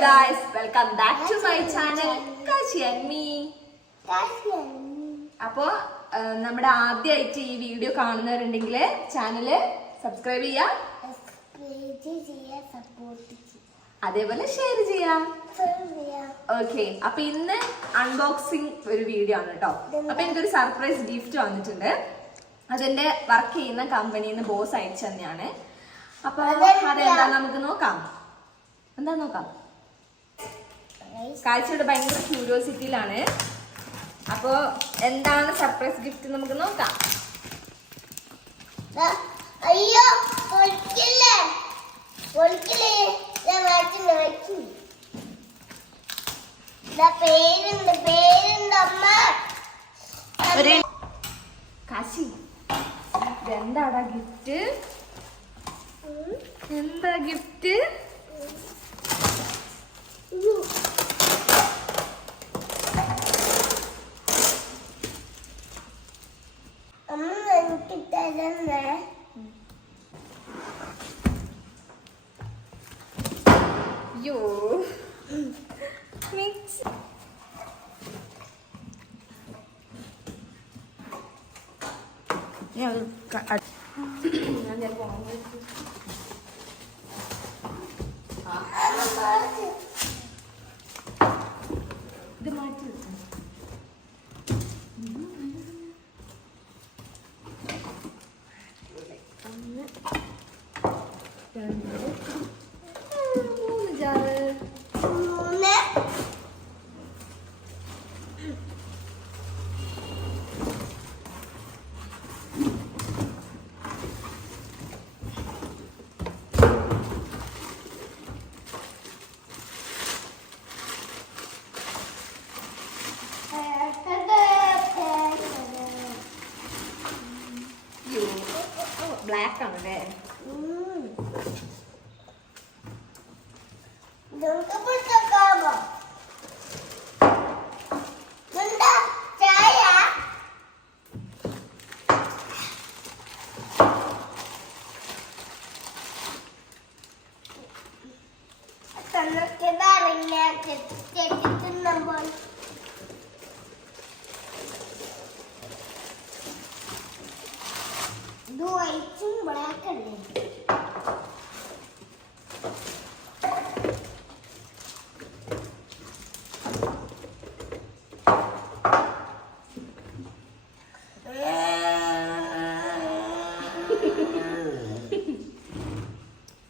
guys, welcome back to my channel Kashi and me. അപ്പോ നമ്മുടെ ആദ്യമായിട്ട് ഈ വീഡിയോ കാണുന്നവരുണ്ടെങ്കിൽ ചാനൽ സബ്സ്ക്രൈബ് ചെയ്യാ, അതേപോലെ ഷെയർ ചെയ്യാ. ഓക്കെ, അപ്പൊ ഇന്ന് അൺബോക്സിംഗ് ഒരു വീഡിയോ ആണ് കേട്ടോ. അപ്പൊ എനിക്കൊരു സർപ്രൈസ് ഗിഫ്റ്റ് വന്നിട്ടുണ്ട്. അതെന്റെ വർക്ക് ചെയ്യുന്ന കമ്പനിയിൽ നിന്ന് ബോസ് അയച്ചു തന്നെയാണ്. അപ്പൊ അതെന്താ നമുക്ക് നോക്കാം. എന്താ നോക്കാം. കാഴ്ചയുടെ ഭയങ്കര ക്യൂരിയോസിറ്റിയിലാണ്. അപ്പൊ എന്താണ് സർപ്രൈസ് ഗിഫ്റ്റ് നമുക്ക് നോക്കാം. അയ്യോ കാശി, എന്താടാ ഗിഫ്റ്റ്? എന്താ ഗിഫ്റ്റ്? യോ മിക്സ്. ഞാൻ ഇത് മാറ്റി വെച്ചു. ഒന്ന്, രണ്ട്, മൂന്ന് ജാറ്. ബ്ലാക്ക് ആണല്ലേ?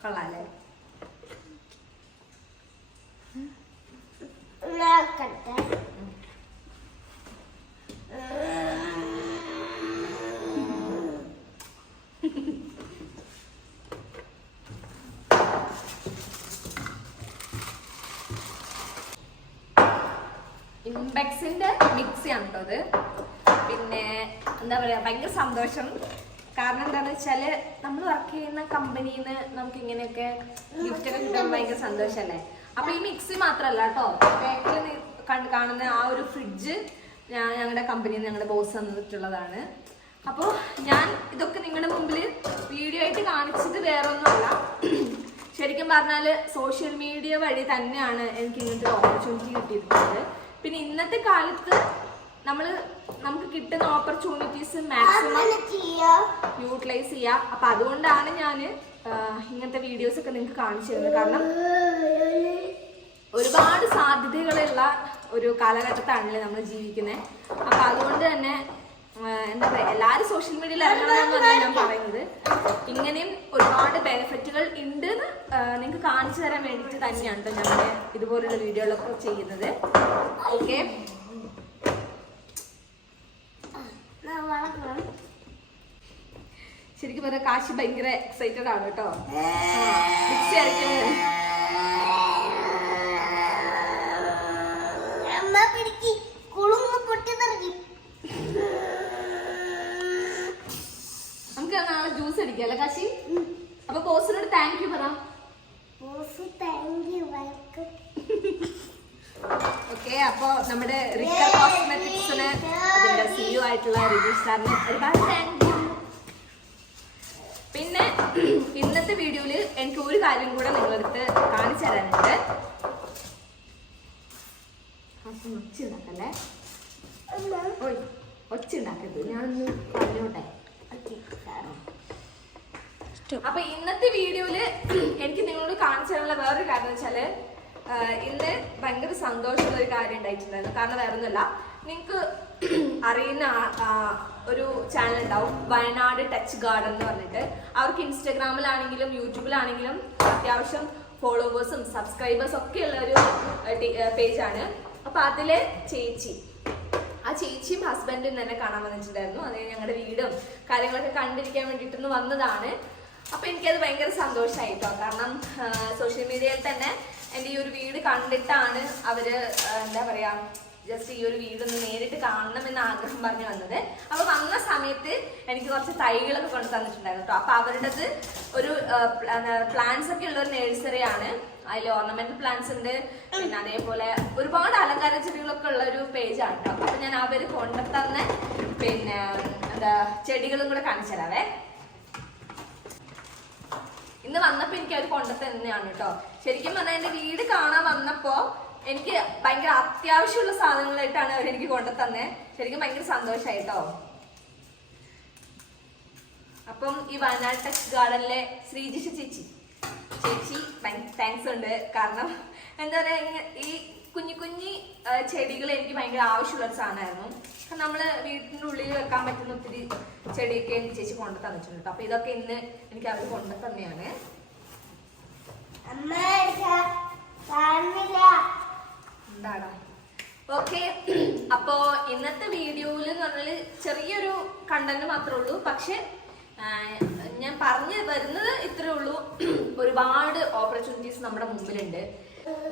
കൊള്ളാല്ലേ? ഇംപെക്സിന്റെ മിക്സി ആണ് കേട്ടോ അത്. പിന്നെ എന്താ പറയാ, ഭയങ്കര സന്തോഷം. കാരണം എന്താണെന്ന് വെച്ചാല് നമ്മൾ വർക്ക് ചെയ്യുന്ന കമ്പനിയിൽ നിന്ന് നമുക്ക് ഇങ്ങനെയൊക്കെ ഗിഫ്റ്റ് ഒക്കെ കിട്ടാൻ ഭയങ്കര സന്തോഷമല്ലേ. അപ്പൊ ഈ മിക്സി മാത്രല്ല കേട്ടോ, ബാക്കിൽ കാണുന്ന ആ ഒരു ഫ്രിഡ്ജ് ഞങ്ങളുടെ കമ്പനിയിൽ നിന്ന് ഞങ്ങളുടെ ബോസ് തന്നിട്ടുള്ളതാണ്. അപ്പോൾ ഞാൻ ഇതൊക്കെ നിങ്ങളുടെ മുമ്പിൽ വീഡിയോ ആയിട്ട് കാണിച്ചത് വേറെ ഒന്നുമല്ല. ശരിക്കും പറഞ്ഞാൽ സോഷ്യൽ മീഡിയ വഴി തന്നെയാണ് എനിക്ക് ഇങ്ങനത്തെ ഓപ്പർച്യൂണിറ്റി കിട്ടിയിട്ടുള്ളത്. പിന്നെ ഇന്നത്തെ കാലത്ത് നമുക്ക് കിട്ടുന്ന ഓപ്പർച്യൂണിറ്റീസ് മാക്സിമം യൂട്ടിലൈസ് ചെയ്യുക. അപ്പൊ അതുകൊണ്ടാണ് ഞാൻ ഇങ്ങനത്തെ വീഡിയോസ് ഒക്കെ നിങ്ങൾക്ക് കാണിച്ചു തരുന്നത്. കാരണം ഒരുപാട് സാധ്യതകളുള്ള ഒരു കാലഘട്ടത്താണല്ലേ നമ്മൾ ജീവിക്കുന്നത്. അപ്പൊ അതുകൊണ്ട് തന്നെ എന്താ പറയുക, എല്ലാവരും സോഷ്യൽ മീഡിയയിൽ ഇറങ്ങണമെന്നല്ല ഞാൻ പറയുന്നത്. ഇങ്ങനെയും ഒരുപാട് ബെനിഫിറ്റുകൾ ഉണ്ട് എന്ന് നിങ്ങൾക്ക് കാണിച്ചു തരാൻ വേണ്ടിയിട്ട് തന്നെയാണ് കേട്ടോ ഞാൻ ഇതുപോലുള്ള വീഡിയോകളൊക്കെ ചെയ്യുന്നത്. ഓക്കെ, ശരിക്കും പറഞ്ഞാൽ കാശി ഭയങ്കര എക്സൈറ്റഡ് ആണ് കേട്ടോ. മിക്സി അരയ്ക്കുന്നത് നമുക്ക് നാളെ ജ്യൂസ് അടിക്കാം അല്ലേ കാശി? അപ്പൊ ബോസിനോട് താങ്ക് യു പറ. ഓക്കെ, അപ്പൊ നമ്മുടെ റിക്ക കോസ്മെറ്റിക്സിന് അതിന്റെ CEO ആയിട്ടുള്ള റിവ്യൂ സാറിന് ഒരുപാട് താങ്ക് യു. പിന്നെ ഇന്നത്തെ വീഡിയോയിൽ എനിക്ക് ഒരു കാര്യം കൂടെ നിങ്ങളടുത്ത് കാണിച്ചു തരാനുണ്ട്. ഞാനൊന്ന് പറഞ്ഞോട്ടെ. അപ്പൊ ഇന്നത്തെ വീഡിയോയില് എനിക്ക് നിങ്ങളോട് കാണിച്ചു തരാനുള്ള വേറൊരു കാര്യം വെച്ചാല് ഇന്ന് ഭയങ്കര സന്തോഷമുള്ള ഒരു കാര്യം ഉണ്ടായിട്ടുണ്ടായിരുന്നു. കാരണം വേറെ ഒന്നുമല്ല, നിങ്ങൾക്ക് അറിയുന്ന ഒരു ചാനൽ ഉണ്ടാവും, വയനാട് ടച്ച് ഗാർഡൻ എന്ന് പറഞ്ഞിട്ട്. അവർക്ക് ഇൻസ്റ്റാഗ്രാമിലാണെങ്കിലും യൂട്യൂബിലാണെങ്കിലും അത്യാവശ്യം ഫോളോവേഴ്സും സബ്സ്ക്രൈബേഴ്സും ഒക്കെ ഉള്ള ഒരു പേജാണ്. അപ്പൊ അതിലെ ആ ചേച്ചിയും ഹസ്ബൻഡും തന്നെ കാണാൻ വന്നിട്ടുണ്ടായിരുന്നു. അത് ഞങ്ങളുടെ വീടും കാര്യങ്ങളൊക്കെ കണ്ടിരിക്കാൻ വേണ്ടിയിട്ടൊന്ന് വന്നതാണ്. അപ്പൊ എനിക്കത് ഭയങ്കര സന്തോഷമായിട്ടോ. കാരണം സോഷ്യൽ മീഡിയയിൽ തന്നെ എൻ്റെ ഈ ഒരു വീട് കണ്ടിട്ടാണ് അവര് എന്താ പറയാ ജസ്റ്റ് ഈ ഒരു വീടൊന്ന് നേരിട്ട് കാണണമെന്ന് ആഗ്രഹം പറഞ്ഞു വന്നത്. അപ്പൊ വന്ന സമയത്ത് എനിക്ക് കുറച്ച് തൈകളൊക്കെ കൊണ്ടു തന്നിട്ടുണ്ടായിരുന്നു കേട്ടോ. അപ്പൊ അവരുടേത് ഒരു പ്ലാന്റ്സ് ഒക്കെ ഉള്ള ഒരു നഴ്സറിയാണ്. അതിൽ ഓർണമെന്റൽ പ്ലാന്റ്സ് ഉണ്ട്, പിന്നെ അതേപോലെ ഒരുപാട് അലങ്കാര ചെടികളൊക്കെ ഉള്ള ഒരു പേജാണ് കേട്ടോ. അപ്പൊ ഞാൻ അവര് കൊണ്ടുതന്ന പിന്നെ എന്താ ചെടികളും കൂടെ കാണിച്ചു തരാവേ. ഇന്ന് വന്നപ്പോ എനിക്ക് അവർ കൊണ്ടുതന്നെയാണ് കേട്ടോ. ശരിക്കും പറഞ്ഞാൽ എന്റെ വീട് കാണാൻ വന്നപ്പോ എനിക്ക് ഭയങ്കര അത്യാവശ്യമുള്ള സാധനങ്ങളായിട്ടാണ് അവർ എനിക്ക് കൊണ്ടുതന്നെ. ശരിക്കും ഭയങ്കര സന്തോഷായിട്ടോ. അപ്പം ഈ വയനാട് ടച്ച് ഗാർഡനിലെ ശ്രീജിഷ ചേച്ചി താങ്ക്സ് ഉണ്ട്. കാരണം എന്താ പറയാ, ഈ കുഞ്ഞു ചെടികൾ എനിക്ക് ഭയങ്കര ആവശ്യമുള്ള ഒരു സാധനമായിരുന്നു. നമ്മള് വീട്ടിന്റെ ഉള്ളിൽ വെക്കാൻ പറ്റുന്ന ഒത്തിരി ചെടിയൊക്കെ എനിക്ക് ചേച്ചി കൊണ്ടു തന്നിട്ടുണ്ട് കേട്ടോ. അപ്പൊ ഇതൊക്കെ ഇന്ന് എനിക്ക് അവർ കൊണ്ടു തന്നെയാണ്. എന്താടാ ഓക്കെ. അപ്പോ ഇന്നത്തെ വീഡിയോയിൽ എന്ന് പറഞ്ഞാല് ചെറിയൊരു കണ്ടന്റ് മാത്രമേ ഉള്ളൂ. പക്ഷെ ഞാൻ പറഞ്ഞു വരുന്നത് ഇത്രേ ഉള്ളൂ. ഒരുപാട് ഓപ്പർച്യൂണിറ്റീസ് നമ്മുടെ മുമ്പിലുണ്ട്.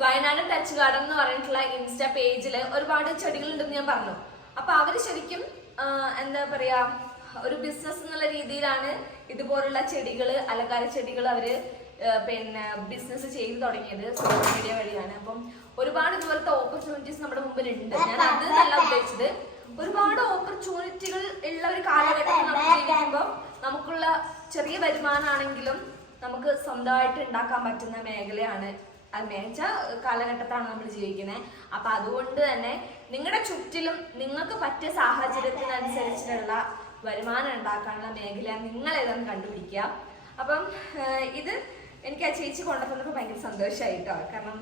വയനാട് ടച്ച് ഗാർഡൻ എന്ന് പറഞ്ഞിട്ടുള്ള ഇൻസ്റ്റാ പേജില് ഒരുപാട് ചെടികൾ ഉണ്ടെന്ന് ഞാൻ പറഞ്ഞു. അപ്പൊ അവര് ശരിക്കും എന്താ പറയാ, ഒരു ബിസിനസ് എന്നുള്ള രീതിയിലാണ് ഇതുപോലുള്ള ചെടികള്, അലങ്കാര ചെടികൾ അവര് പിന്നെ ബിസിനസ് ചെയ്ത് തുടങ്ങിയത് സോഷ്യൽ മീഡിയ വഴിയാണ്. അപ്പം ഒരുപാട് ഇതുപോലത്തെ ഓപ്പർച്യൂണിറ്റീസ് നമ്മുടെ മുമ്പിൽ ഉണ്ട്. ഞാൻ അത് നല്ല ഉദ്ദേശിച്ചത്. ഒരുപാട് ഓപ്പർച്യൂണിറ്റികൾ ഉള്ള ഒരു കാലഘട്ടത്തിൽ നമ്മൾ ജീവിക്കുമ്പോൾ നമുക്കുള്ള ചെറിയ വരുമാനമാണെങ്കിലും നമുക്ക് സ്വന്തമായിട്ട് ഉണ്ടാക്കാൻ പറ്റുന്ന മേഖലയാണ് അത്. മേച്ച കാലഘട്ടത്താണ് നമ്മൾ ജീവിക്കുന്നത്. അപ്പൊ അതുകൊണ്ട് തന്നെ നിങ്ങളുടെ ചുറ്റിലും നിങ്ങൾക്ക് പറ്റിയ സാഹചര്യത്തിനനുസരിച്ചിട്ടുള്ള വരുമാനം ഉണ്ടാക്കാനുള്ള മേഖല നിങ്ങൾ ഏതാണെന്ന് കണ്ടുപിടിക്കുക. അപ്പം ഇത് എനിക്ക് ആ ചേച്ചി കൊണ്ടുവന്നപ്പോൾ ഭയങ്കര സന്തോഷമായിട്ടോ. കാരണം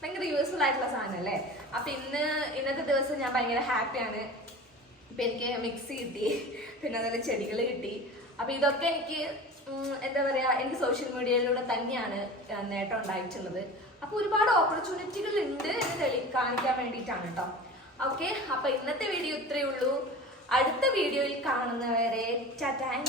ഭയങ്കര യൂസ്ഫുൾ ആയിട്ടുള്ള സാധനം അല്ലേ. അപ്പൊ ഇന്നത്തെ ദിവസം ഞാൻ ഭയങ്കര ഹാപ്പിയാണ്. ഇപ്പൊ എനിക്ക് മിക്സി കിട്ടി, പിന്നെ അതുപോലെ ചെടികൾ കിട്ടി. അപ്പൊ ഇതൊക്കെ എനിക്ക് എന്താ പറയാ, എനിക്ക് സോഷ്യൽ മീഡിയയിലൂടെ തന്നെയാണ് നേട്ടം ഉണ്ടായിട്ടുള്ളത്. അപ്പൊ ഒരുപാട് ഓപ്പർച്യൂണിറ്റികൾ ഉണ്ട് എന്ന് കാണിക്കാൻ വേണ്ടിയിട്ടാണ് കേട്ടോ. ഓക്കെ, അപ്പൊ ഇന്നത്തെ വീഡിയോ ഇത്രയേ ഉള്ളൂ. അടുത്ത വീഡിയോയിൽ കാണുന്നവരെ ടാറ്റാ ബൈ.